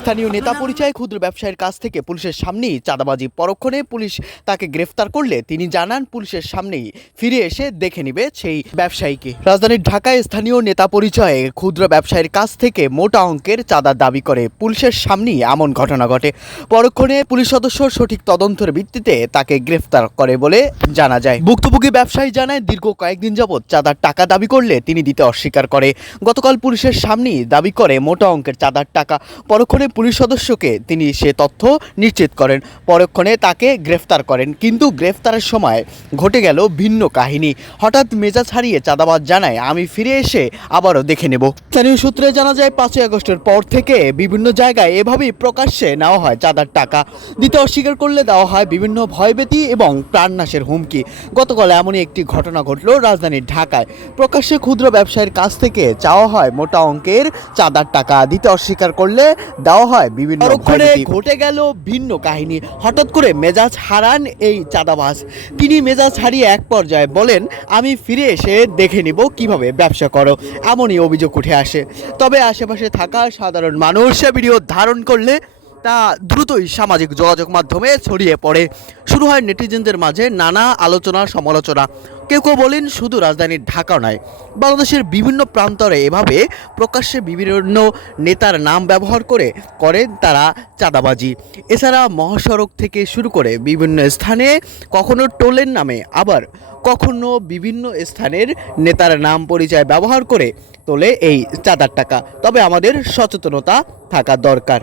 স্থানীয় নেতা পরিচয়ে ক্ষুদ্র ব্যবসায়ীর কাছ থেকে পুলিশের সামনেই চাঁদাবাজি পরক্ষণে পুলিশ তাকে গ্রেফতার করলে তিনি জানান পুলিশের সামনেই ফিরে এসে দেখে নিবে সেই ব্যবসায়ীকে। রাজধানীর ঢাকায় স্থানীয় নেতা পরিচয়ে ক্ষুদ্র ব্যবসায়ীর কাছ থেকে মোটা অঙ্কের চাঁদার দাবি করে পুলিশের সামনেই এমন ঘটনা ঘটে। পরক্ষণে পুলিশ সদস্য সঠিক তদন্তের ভিত্তিতে তাকে গ্রেফতার করে বলে জানা যায়। ভুক্তভোগী ব্যবসায়ী জানায় দীর্ঘ কয়েকদিন যাবৎ চাঁদার টাকা দাবি করলে তিনি দিতে অস্বীকার করে। গতকাল পুলিশের সামনেই দাবি করে মোটা অঙ্কের চাঁদার টাকা। পরক্ষণে পুলিশ সদস্যকে তিনি সে তথ্য নিশ্চিত করেন। পরক্ষণে তাকে গ্রেফতার করেন, কিন্তু গ্রেফতারের সময় ঘটে গেল ভিন্ন কাহিনী। হঠাৎ মেজাজ হারিয়ে চাঁদাবাজ জানায় আমি ফিরে এসে আবারও দেখে নেব। স্থানীয় সূত্রে জানা যায় 5ই আগস্টের পর থেকে বিভিন্ন জায়গায় এভাবেই প্রকাশ্যে নেওয়া হয় চাঁদার টাকা। দিতে অস্বীকার করলে দেওয়া হয় বিভিন্ন ভয়ভীতি এবং প্রাণনাশের হুমকি। গতকাল এমনই একটি ঘটনা ঘটল রাজধানীর ঢাকায়। প্রকাশ্যে ক্ষুদ্র ব্যবসায়ীর কাছ থেকে চাওয়া হয় মোটা অঙ্কের চাঁদার টাকা। দিতে অস্বীকার করলে দেওয়া হয় বিভিন্ন ভয়ভীতি। ঘটে গেল ভিন্ন কাহিনী। হঠাৎ করে মেজাজ হারান এই চাঁদাবাজ। তিনি মেজাজ হারিয়ে এক পর্যায়ে বলেন আমি ফিরে এসে দেখে নিব কিভাবে ব্যবসা করো। এমনই অভিযোগ উঠে আসে। তবে আশেপাশে থাকা সাধারণ মানুষ ভিডিও ধারণ করলে তা দ্রুতই সামাজিক যোগাযোগ মাধ্যমে ছড়িয়ে পড়ে। শুরু হয় নেটিজেনদের মাঝে নানা আলোচনা সমালোচনা। কেউ কেউ বলেন শুধু রাজধানীর ঢাকা নয়, বাংলাদেশের বিভিন্ন প্রান্তরে এভাবে প্রকাশ্যে বিভিন্ন নেতার নাম ব্যবহার করে করেন তারা চাঁদাবাজি। এছাড়া মহাসড়ক থেকে শুরু করে বিভিন্ন স্থানে কখনো টোলের নামে, আবার কখনো বিভিন্ন স্থানের নেতার নাম পরিচয় ব্যবহার করে তোলে এই চাঁদার টাকা। তবে আমাদের সচেতনতা থাকা দরকার।